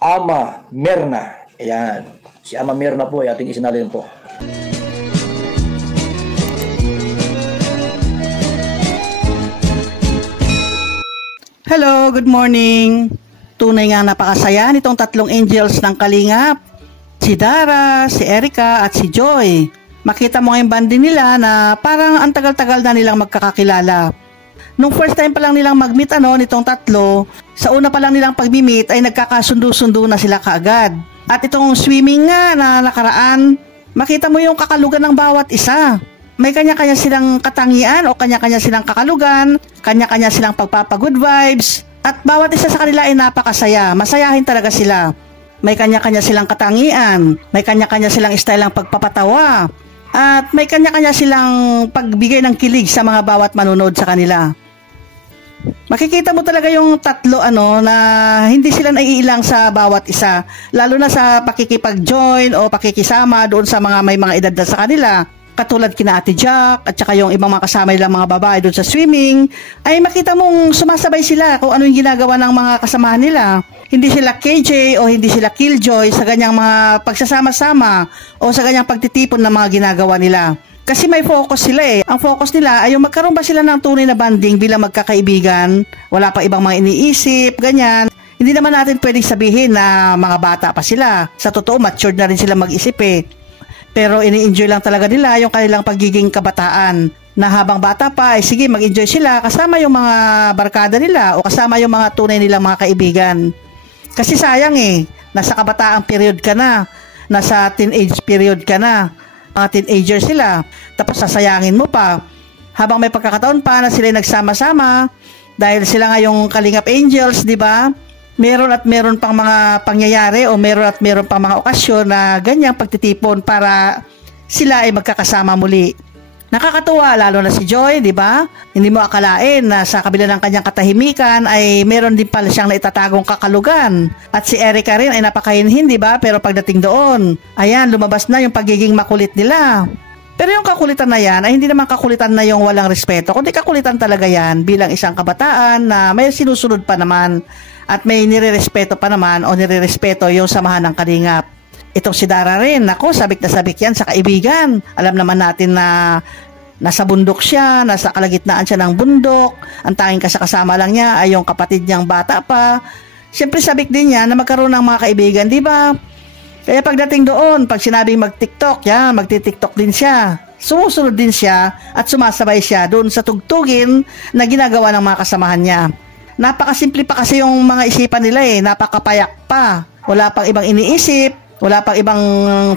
Ama Mirna. Ayan. Si Ama Mirna po ay ating isinalin po. Hello, good morning. Tunay nga napakasaya nitong tatlong angels ng Kalingap. Si Dara, si Erica at si Joy. Makita mo ngayong bandi nila na parang ang tagal-tagal na nilang magkakakilala. Nung first time pa lang nilang mag-meet nitong tatlo, sa una pa lang nilang pag-meet ay nagkakasundo-sundo na sila kaagad. At itong swimming nga na nakaraan, makita mo yung kakalugan ng bawat isa. May kanya-kanya silang katangian o kanya-kanya silang kakalugan, kanya-kanya silang pagpapagood vibes, at bawat isa sa kanila ay napakasaya, masayahin talaga sila. May kanya-kanya silang katangian, may kanya-kanya silang style ng pagpapatawa, at may kanya-kanya silang pagbigay ng kilig sa mga bawat manonood sa kanila. Makikita mo talaga yung tatlo na hindi sila naiilang sa bawat isa, lalo na sa pakikipag-join o pakikisama doon sa mga may mga edad na sa kanila. Katulad kina Ate Jack at saka yung ibang mga kasama nilang mga babae doon sa swimming, ay makita mong sumasabay sila kung ano yung ginagawa ng mga kasamahan nila. Hindi sila KJ o hindi sila Killjoy sa ganyang mga pagsasama-sama o sa ganyang pagtitipon ng mga ginagawa nila. Kasi may focus sila eh. Ang focus nila ay yung magkaroon ba sila ng tunay na banding bilang magkakaibigan, wala pa ibang mga iniisip, ganyan. Hindi naman natin pwedeng sabihin na mga bata pa sila. Sa totoo, matured na rin sila mag-isip eh. Pero ini-enjoy lang talaga nila yung kanilang pagiging kabataan. Na habang bata pa, ay sige mag-enjoy sila kasama yung mga barkada nila o kasama yung mga tunay nilang mga kaibigan. Kasi sayang eh, nasa kabataang period ka na, nasa teenage period ka na. Mga teenager sila, tapos sasayangin mo pa habang may pagkakataon pa na sila nagsama-sama dahil sila nga yung Kalingap Angels, di ba? Meron at meron pang mga pangyayari o meron at meron pang mga okasyon na ganyang pagtitipon para sila ay magkakasama muli. Nakakatuwa lalo na si Joy, di ba? Hindi mo akalain na sa kabila ng kanyang katahimikan ay meron din pala siyang naitatagong kakalugan. At si Erica rin ay napakahinhin, di ba? Pero pagdating doon, ayan, lumabas na yung pagiging makulit nila. Pero yung kakulitan na yan ay hindi naman kakulitan na yung walang respeto, kundi kakulitan talaga yan bilang isang kabataan na may sinusunod pa naman at may nirerespeto pa naman o nirerespeto yung samahan ng Kalingap. Itong si Dara rin, ako, sabik na sabik yan sa kaibigan. Alam naman natin na nasa bundok siya, nasa kalagitnaan siya ng bundok. Ang tanging kasama lang niya ay yung kapatid niyang bata pa. Siyempre sabik din niya na magkaroon ng mga kaibigan, di ba? Kaya pagdating doon, pag sinabing mag-TikTok, magti-TikTok din siya. Sumusunod din siya at sumasabay siya doon sa tugtugin na ginagawa ng mga kasamahan niya. Napakasimple pa kasi yung mga isipan nila eh, napakapayak pa. Wala pang ibang iniisip. Wala pang ibang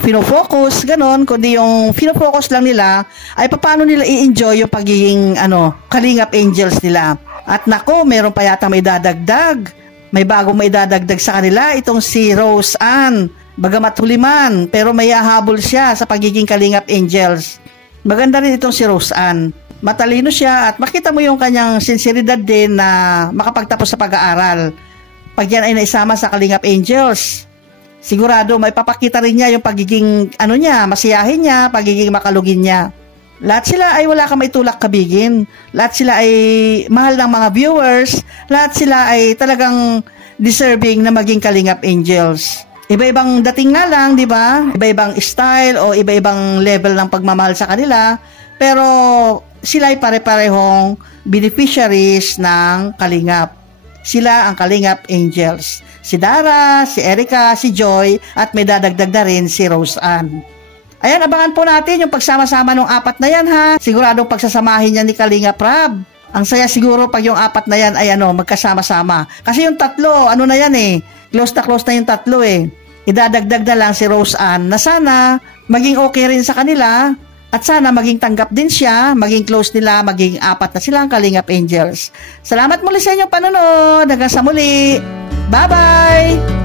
finofocus, ganon, kundi yung finofocus lang nila ay paano nila i-enjoy yung pagiging Kalingap Angels nila. At nako, meron pa yata may dadagdag. May bagong may dadagdag sa kanila, itong si Rose Ann. Bagamat huliman, pero may hahabol siya sa pagiging Kalingap Angels. Maganda rin itong si Rose Ann. Matalino siya at makita mo yung kanyang sinseridad din na makapagtapos sa pag-aaral. Pag yan ay naisama sa Kalingap Angels, sigurado may papakita rin niya yung pagiging masiyahin niya, pagiging makalugin niya. Lahat sila ay wala kang maitulak kabigin. Lahat sila ay mahal ng mga viewers. Lahat sila ay talagang deserving na maging Kalingap Angels. Iba-ibang dating nga lang, di ba? Iba-ibang style o iba-ibang level ng pagmamahal sa kanila. Pero sila ay pare-parehong beneficiaries ng Kalingap. Sila ang Kalingap Angels. Si Dara, si Erica, si Joy, at may dadagdag na rin si Rose Ann. Ayan, abangan po natin yung pagsama-sama ng apat na yan ha. Siguradong pagsasamahin niya ni Kalingap Rab. Ang saya siguro pag yung apat na yan ay magkasama-sama. Kasi yung tatlo, na yan eh. Close na yung tatlo eh. Idadagdag na lang si Rose Ann na sana maging okay rin sa kanila. At sana maging tanggap din siya, maging close nila, maging apat na silang Kalingap Angels. Salamat muli sa inyong panonood. Hanggang sa muli. Bye-bye!